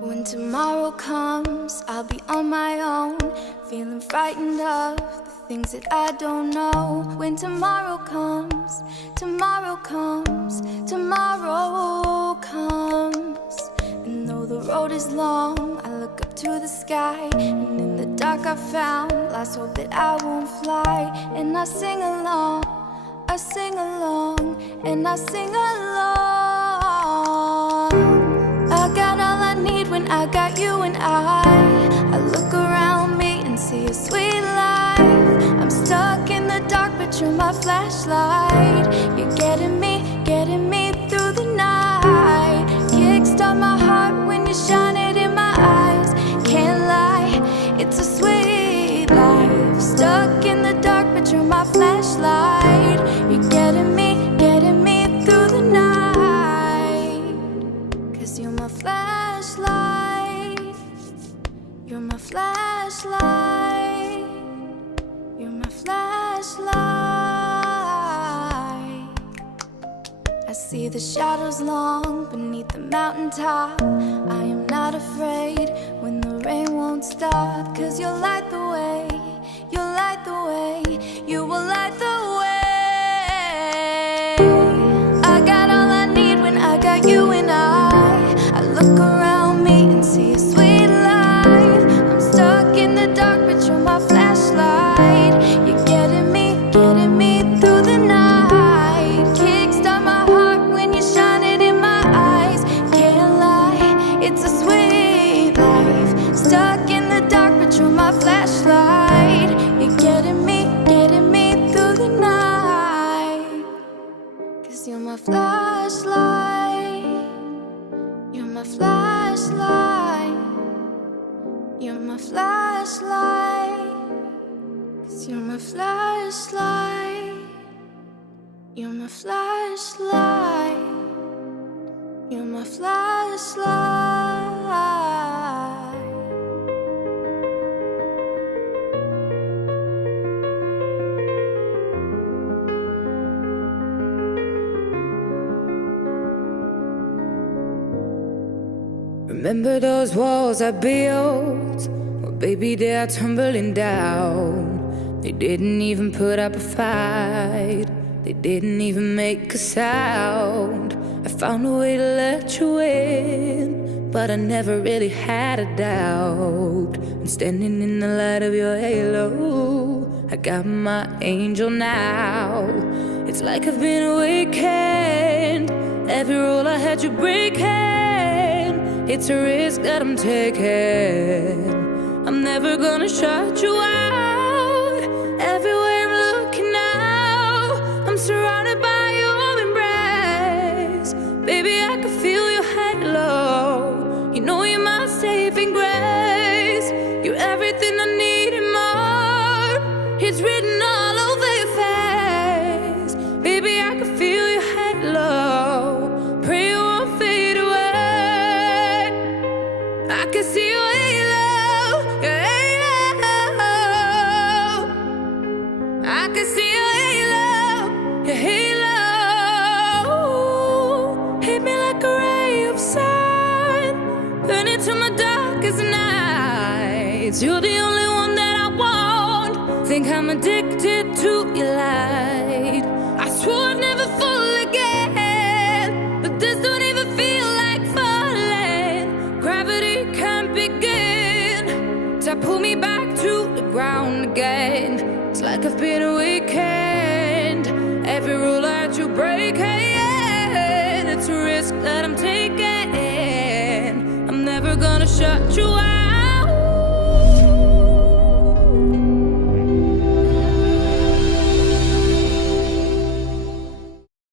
When tomorrow comes, I'll be on my own, feeling frightened of the things that I don't know. When tomorrow comes, tomorrow comes, tomorrow comes. And though the road is long, I look up to the sky, and in the dark I found lost hope that I won't fly. And I sing along, I sing along, and I sing along. I got all I need when I got you and I look around me and see a sweet life. I'm stuck in the dark, but you're my flashlight. You're getting me through the night. Kickstart my heart when you shine it in my eyes. Can't lie, it's a sweet life. Stuck in the dark, but you're my flashlight. You're getting me through the night. 'Cause you're my flashlight. You're my flashlight. You're my flashlight. I see the shadows long beneath the mountaintop. I am not afraid when the rain won't stop. 'Cause you'll light the way. You'll light the way. You will light the way. I got all I need when I got you and I look around me and see a sweet life. I'm stuck in the dark, but you're my flashlight. You're getting me through the night. Kickstart my heart when you shine it in my eyes. Can't lie, it's a sweet life. Stuck in the dark, but you're my flashlight. You're getting me through the night. 'Cause you're my flashlight. You're my flashlight. You're my flashlight. 'Cause you're my flashlight. You're my flashlight. You're my flashlight. Remember those walls I built? Well, baby, they are tumbling down. They didn't even put up a fight. They didn't even make a sound. I found a way to let you in, but I never really had a doubt. I'm standing in the light of your halo. I got my angel now. It's like I've been awakened. Every rule I had you breaking. It's a risk that I'm taking. I'm never gonna shut you out. Everywhere I'm looking now, I'm surrounded by your embrace. Baby, I can feel your halo. You know you're my saving grace. You're everything I need and more. It's written all over your face. Baby, I can feel your halo. Pray you won't fade away. I can see your halo, your halo. I can see your halo, your halo. Hit me like a ray of sun, burn into my darkest nights. You're the only one that I want. Think I'm addicted to your light. I swore I'd never fall again, but this don't even feel like falling. Gravity can't begin to pull me back to the ground again. It's like I've been awakened. Every rule that you breaking. It's a risk that I'm taking. I'm never gonna shut you out.